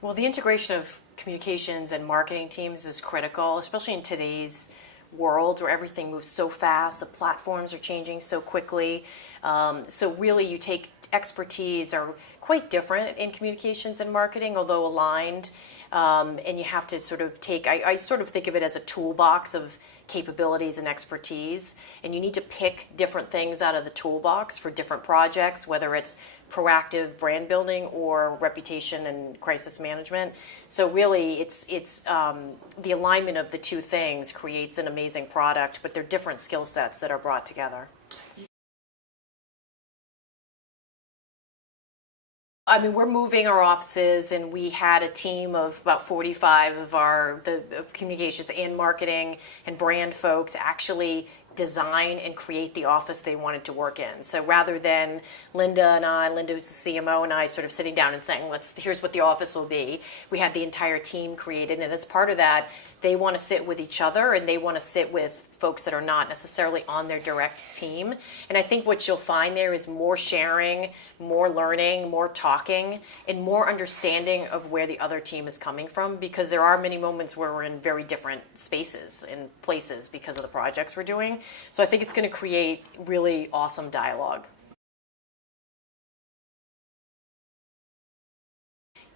Well, the integration of communications and marketing teams is critical, especially in today's world where everything moves so fast, the platforms are changing so quickly. So really you take expertise are quite different in communications and marketing, although aligned. And you have to sort of take, I sort of think of it as a toolbox of capabilities and expertise, and you need to pick different things out of the toolbox for different projects, whether it's proactive brand building or reputation and crisis management. So really it's the alignment of the two things creates an amazing product, but they're different skill sets that are brought together. I mean, we're moving our offices, and we had a team of about 45 of of communications and marketing and brand folks actually design and create the office they wanted to work in. So rather than Linda who's the CMO, and I sort of sitting down and saying, here's what the office will be, we had the entire team created. And as part of that, they want to sit with each other, and they want to sit with folks that are not necessarily on their direct team. And I think what you'll find there is more sharing, more learning, more talking, and more understanding of where the other team is coming from, because there are many moments where we're in very different spaces and places because of the projects we're doing. So I think it's going to create really awesome dialogue.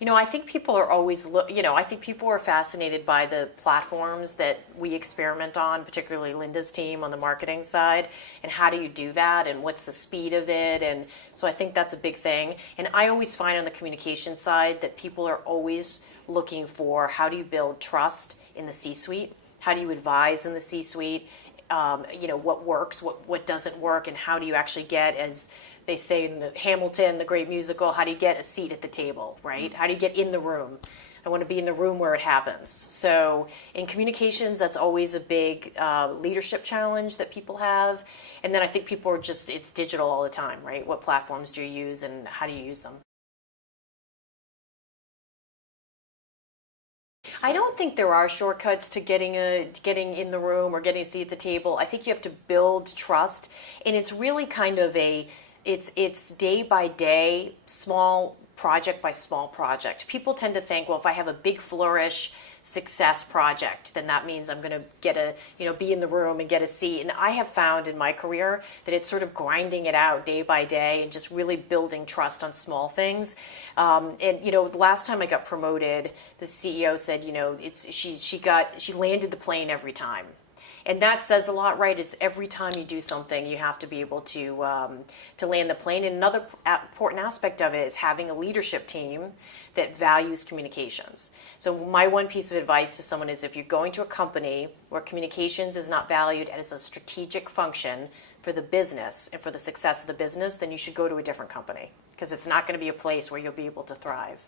I think people are always, I think people are fascinated by the platforms that we experiment on, particularly Linda's team on the marketing side, and how do you do that, and what's the speed of it, and so I think that's a big thing. And I always find on the communication side that people are always looking for how do you build trust in the C-suite, how do you advise in the C-suite, what works, what doesn't work, and how do you actually get, as they say in the Hamilton, the great musical, how do you get a seat at the table, right? How do you get in the room? I want to be in the room where it happens. So in communications, that's always a big leadership challenge that people have. And then I think people are it's digital all the time, right? What platforms do you use and how do you use them? I don't think there are shortcuts to getting in the room or getting a seat at the table. I think you have to build trust, and it's really kind of it's day by day, small project by small project. People tend to think, well, if I have a big flourish success project, then that means I'm going to get be in the room and get a seat. And I have found in my career that it's sort of grinding it out day by day and just really building trust on small things. The last time I got promoted, the CEO said, she landed the plane every time. And that says a lot, right? It's every time you do something, you have to be able to land the plane. And another important aspect of it is having a leadership team that values communications. So my one piece of advice to someone is if you're going to a company where communications is not valued as a strategic function for the business and for the success of the business, then you should go to a different company, because it's not going to be a place where you'll be able to thrive.